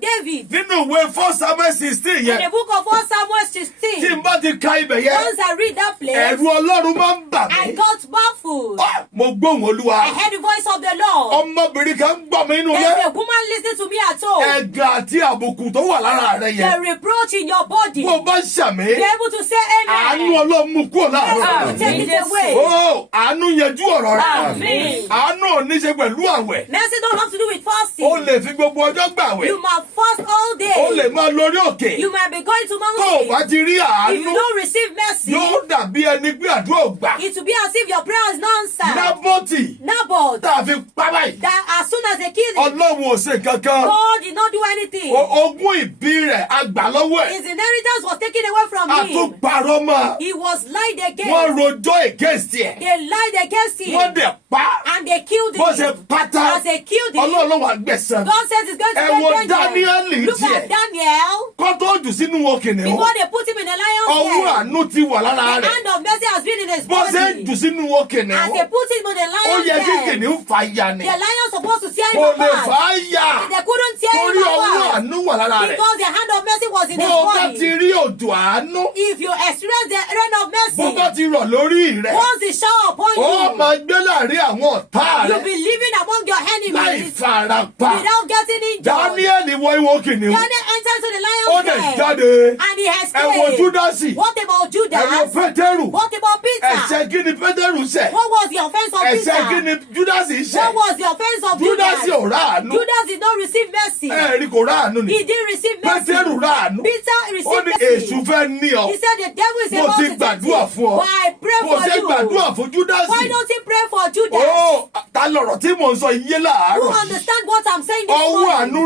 David. Nínú ìwé 1 Samuel 16 In yẹn. the book of 1 Samuel Tí 16. n bá ti ka ibẹ̀ yẹn. Once I read that place, Ẹ̀rù Ọlọ́run máa ń bà I mí. got baffled. Mo gbóhùn Olúwa. I heard the voice of the Lord. Ọmọbìnrin kan ń gbọ́ mi nínú There's ilé. a woman listening to me at home. Ẹ̀gàn àti àbùkù tó wà lára rẹ The yẹn. reproach in your body. Bó o bá ṣàmì. Be able to say Àánú amen. Ọlọ́run mú kúrò láàárọ̀. Take it away. Ó àánú yanjú ọ̀rọ̀ rẹ. Amen. Àánú ò ní ṣe pẹ̀lú àwẹ̀. Mercy don't have to do with fasting. O lè fi gbogbo ọjọ́ gbàwẹ̀. You might fast all day. O lè máa lórí òkè. You might be going to Tó o bá mountain. ti rí If àánú, you don't receive mercy, yóò dàbí ẹni pé àdúrà ò gbà. it will be as if your prayer is not answered. Nábótì Naboth, tá a fi pa báyìí. that as soon as they killed him, Ọlọ́run ò ṣe kankan. God did not do anything. Ogún ìbí rẹ̀ àgbà lọ́wọ́ ẹ̀. His inheritance was taken away from A him. tún parọ́ mọ́. He was lied Wọ́n against. rojọ́ against ẹ̀. They lied against him. Wọ́n dẹ̀ pa. And they killed Bó ṣe him. pátá. As they killed him, Ọlọ́run wà gbẹ̀san. God says he's going to Ẹ take wo vengeance. Dáníẹ́lì Look tiẹ̀. at Daniel. Kọ́ tó jù sínú òkìnnì wọn. Before they put him in the lion's Ọwọ́ den, àánú ti wà lára the rẹ̀. hand of mercy has been in his Bó ṣe body. ń jù sínú òkìnnì As wọn. they put him in the Ó lion's yẹ kí den, kìnìún fà ya ni. the lion supposed to tear him Kò lè fà apart. á yà. They couldn't tear Torí him ọwọ́ apart àánú wà lára rẹ̀. because the hand of mercy was in Bó his o bá ti body. rí òjò àánú. If you experience the rain of Bó bá mercy, ti rọ̀ lórí rẹ̀. once it shower upon Ó you, máa gbé láàrin àwọn ọ̀tá you'll rẹ̀. be living among your Láì enemies fara pa. without getting injured. Dáníẹ́lì wọ ìwọ kìnìún. Daniel entered into the Ó lion's dẹ̀ den jáde. and he Ẹ wo escaped. Júdásì. What about Ẹ wo Judas? Pétérù. What about Peter? Ẹ̀ṣẹ̀ kí ni Pétérù ṣẹ̀? What was the offense of Ẹ̀ṣẹ̀ kí Peter? ni Júdásì What ṣẹ̀? was the offense of Júdásì ò Judas? ráàánú. Judas did not receive mercy. Ẹ̀rí kò ráàánú ni. He didn't receive mercy. Pétérù ráàánú. Peter Ó received ní mercy. èṣù fẹ́ ní ọ. He said the devil is Mo about ti to take gbàdúrà you. fún ọ. But I pray Kò ṣe for gbàdúrà you. fún Júdásì. Why don't you pray for Judas? Ó ta lọ̀rọ̀ tí mò ń sọ iye Who láàárọ̀. understand what I'm saying this Ọwọ́ morning? àánú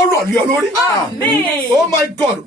ó rọ̀ lé ọ lórí. Amen. Oh my God.